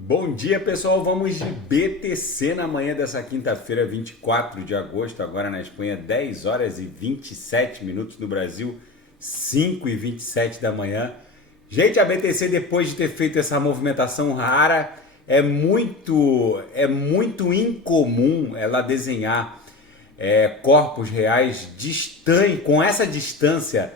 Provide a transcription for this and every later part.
Bom dia, pessoal. Vamos de BTC na manhã dessa quinta-feira, 24 de agosto, agora na Espanha, 10 horas e 27 minutos no Brasil, 5 e 27 da manhã. Gente, a BTC, depois de ter feito essa movimentação rara, é muito incomum ela desenhar corpos reais distante, com essa distância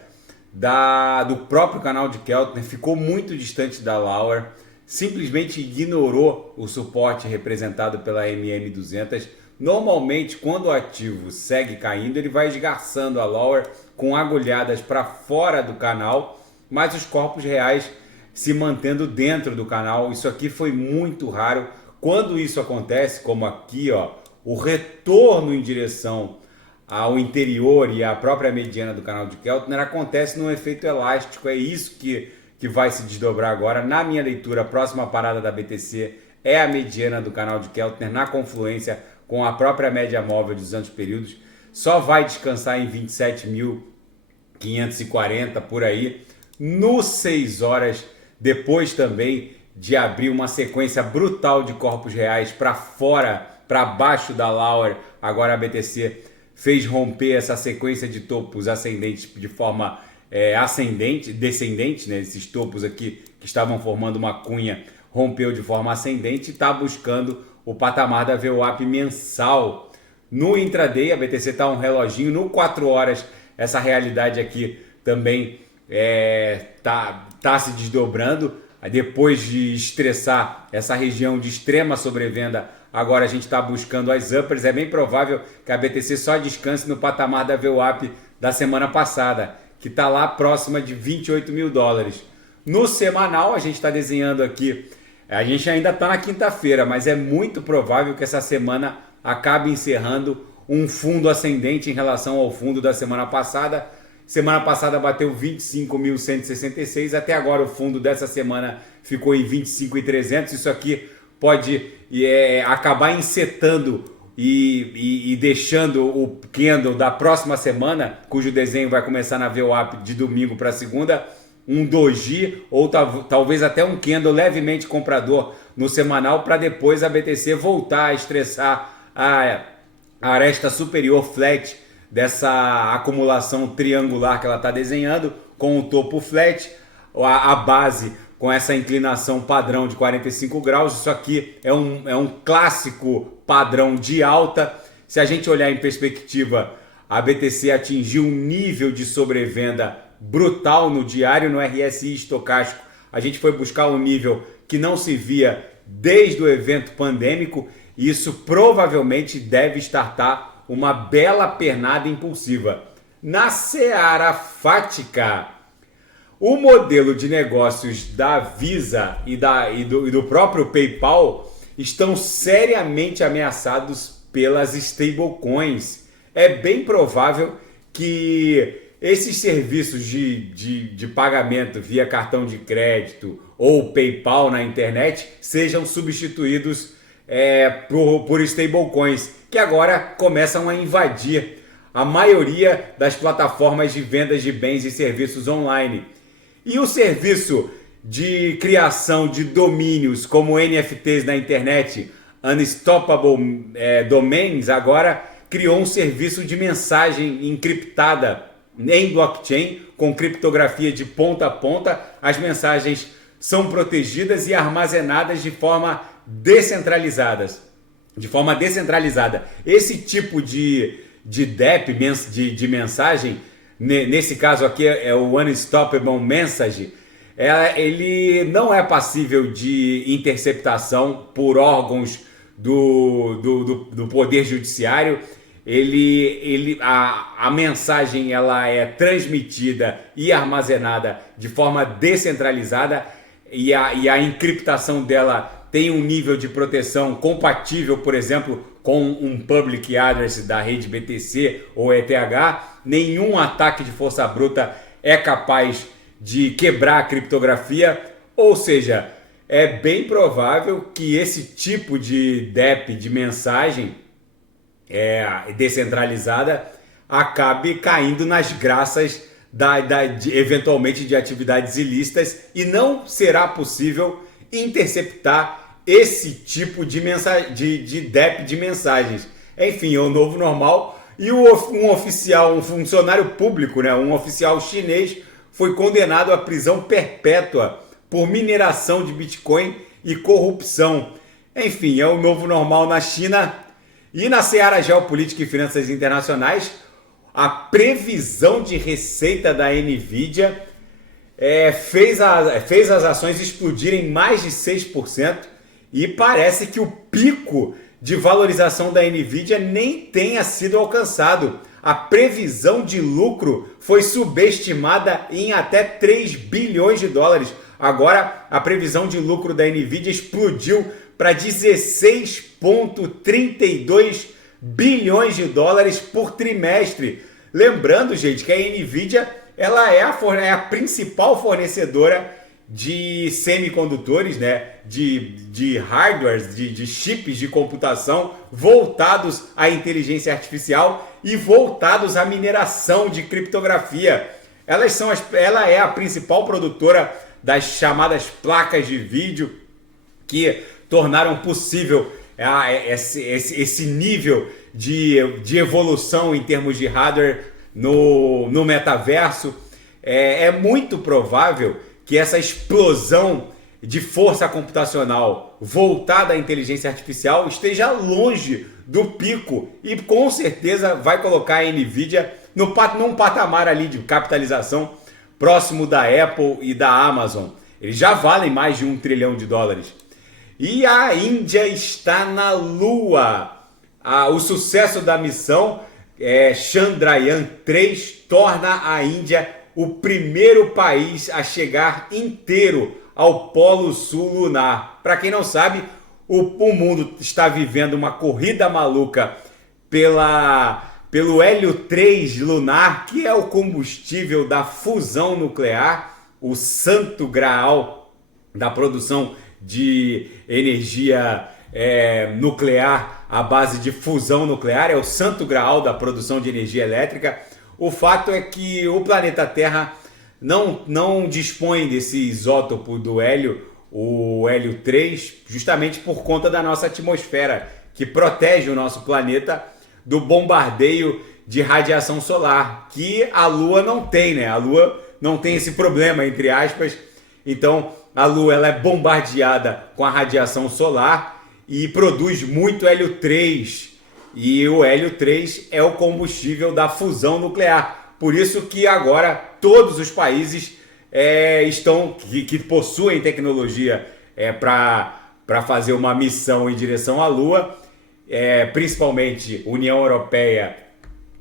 do próprio canal de Keltner, ficou muito distante da Lauer, simplesmente ignorou o suporte representado pela MM200. Normalmente, quando o ativo segue caindo, ele vai esgarçando a Lauer com agulhadas para fora do canal, mas os corpos reais se mantendo dentro do canal. Isso aqui foi muito raro. Quando isso acontece, como aqui, ó, o retorno em direção ao interior e à própria mediana do canal de Keltner acontece num efeito elástico. É isso que vai se desdobrar agora. Na minha leitura, a próxima parada da BTC é a mediana do canal de Keltner na confluência com a própria média móvel de 200 períodos. Só vai descansar em 27.540 por aí, no 6 horas, depois também de abrir uma sequência brutal de corpos reais para fora, para baixo da Lauer. Agora a BTC fez romper essa sequência de topos ascendentes de forma descendente, né? Esses topos aqui que estavam formando uma cunha, rompeu de forma ascendente e está buscando o patamar da VWAP mensal. No intraday, a BTC está um reloginho. No 4 horas, essa realidade aqui também tá se desdobrando. Depois de estressar essa região de extrema sobrevenda, agora a gente está buscando as uppers. É bem provável que a BTC só descanse no patamar da VWAP da semana passada, que está lá próxima de 28 mil dólares. No semanal, a gente está desenhando aqui, a gente ainda está na quinta-feira, mas é muito provável que essa semana acabe encerrando um fundo ascendente em relação ao fundo da semana passada. Semana passada bateu 25.166, até agora o fundo dessa semana ficou em 25.300. Isso aqui pode acabar insetando e deixando o candle da próxima semana, cujo desenho vai começar na VWAP de domingo para segunda, um doji ou talvez até um candle levemente comprador no semanal, para depois a BTC voltar a estressar a aresta superior flat dessa acumulação triangular que ela está desenhando, com o topo flat, a base com essa inclinação padrão de 45 graus. Isso aqui é um clássico padrão de alta. Se a gente olhar em perspectiva, a BTC atingiu um nível de sobrevenda brutal no diário, no RSI estocástico. A gente foi buscar um nível que não se via desde o evento pandêmico, e isso provavelmente deve startar uma bela pernada impulsiva. Na seara fática, o modelo de negócios da Visa e do próprio PayPal estão seriamente ameaçados pelas stablecoins. É bem provável que esses serviços de pagamento via cartão de crédito ou PayPal na internet sejam substituídos por stablecoins, que agora começam a invadir a maioria das plataformas de vendas de bens e serviços online. E o serviço de criação de domínios como NFTs na internet, Unstoppable Domains, agora criou um serviço de mensagem encriptada em blockchain, com criptografia de ponta a ponta. As mensagens são protegidas e armazenadas de forma descentralizada. Esse tipo de DEP, de mensagem, nesse caso aqui é o Unstoppable Message, ele não é passível de interceptação por órgãos do Poder Judiciário. A mensagem ela é transmitida e armazenada de forma descentralizada, e a encriptação dela tem um nível de proteção compatível, por exemplo, com um public address da rede BTC ou ETH. Nenhum ataque de força bruta é capaz de quebrar a criptografia, ou seja, é bem provável que esse tipo de DEP, de mensagem descentralizada, acabe caindo nas graças eventualmente de atividades ilícitas, e não será possível interceptar esse tipo de DEP de mensagens. Enfim, é o novo normal. E um oficial, um funcionário público, né, um oficial chinês, foi condenado à prisão perpétua por mineração de Bitcoin e corrupção. Enfim, é o novo normal na China. E na seara geopolítica e finanças internacionais, a previsão de receita da Nvidia fez as ações explodirem mais de 6% e parece que o pico de valorização da Nvidia nem tenha sido alcançado. A previsão de lucro foi subestimada em até 3 bilhões de dólares. Agora, a previsão de lucro da Nvidia explodiu para 16,32 bilhões de dólares por trimestre. Lembrando, gente, que a Nvidia ela é a principal fornecedora de semicondutores, né? de hardwares, de chips de computação voltados à inteligência artificial e voltados à mineração de criptografia. Ela é a principal produtora das chamadas placas de vídeo que tornaram possível esse nível de evolução em termos de hardware no metaverso. É muito provável que essa explosão de força computacional voltada à inteligência artificial esteja longe do pico e com certeza vai colocar a Nvidia num patamar ali de capitalização próximo da Apple e da Amazon. Eles já valem mais de 1 trilhão de dólares. E a Índia está na Lua. O sucesso da missão Chandrayaan-3 torna a Índia o primeiro país a chegar inteiro ao Polo Sul lunar. Para quem não sabe, o mundo está vivendo uma corrida maluca pelo hélio 3 lunar, que é o combustível da fusão nuclear, o santo graal da produção de energia nuclear à base de fusão nuclear, é o santo graal da produção de energia elétrica. O fato é que o planeta Terra não dispõe desse isótopo do hélio, o hélio 3, justamente por conta da nossa atmosfera, que protege o nosso planeta do bombardeio de radiação solar, que a Lua não tem, né? A Lua não tem esse problema, entre aspas. Então, a Lua ela é bombardeada com a radiação solar e produz muito hélio 3. E o hélio 3 é o combustível da fusão nuclear. Por isso que agora todos os países que possuem tecnologia para fazer uma missão em direção à Lua, principalmente União Europeia,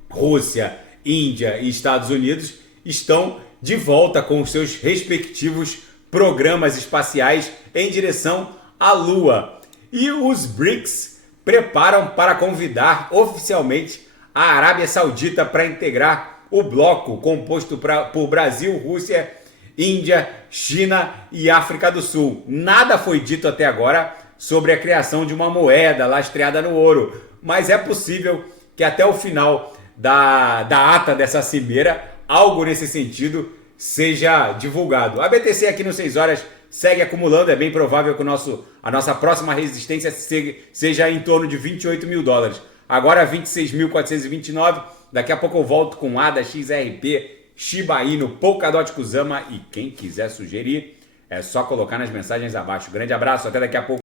Rússia, Índia e Estados Unidos, estão de volta com os seus respectivos programas espaciais em direção à Lua. E os BRICS preparam para convidar oficialmente a Arábia Saudita para integrar o bloco composto por Brasil, Rússia, Índia, China e África do Sul. Nada foi dito até agora sobre a criação de uma moeda lastreada no ouro, mas é possível que até o final da ata dessa cimeira, algo nesse sentido seja divulgado. A BTC aqui no 6 horas segue acumulando, é bem provável que a nossa próxima resistência seja em torno de 28 mil dólares. Agora 26.429, daqui a pouco eu volto com ADA, XRP, Shiba Inu, Polkadot, Kusama e quem quiser sugerir é só colocar nas mensagens abaixo. Grande abraço, até daqui a pouco.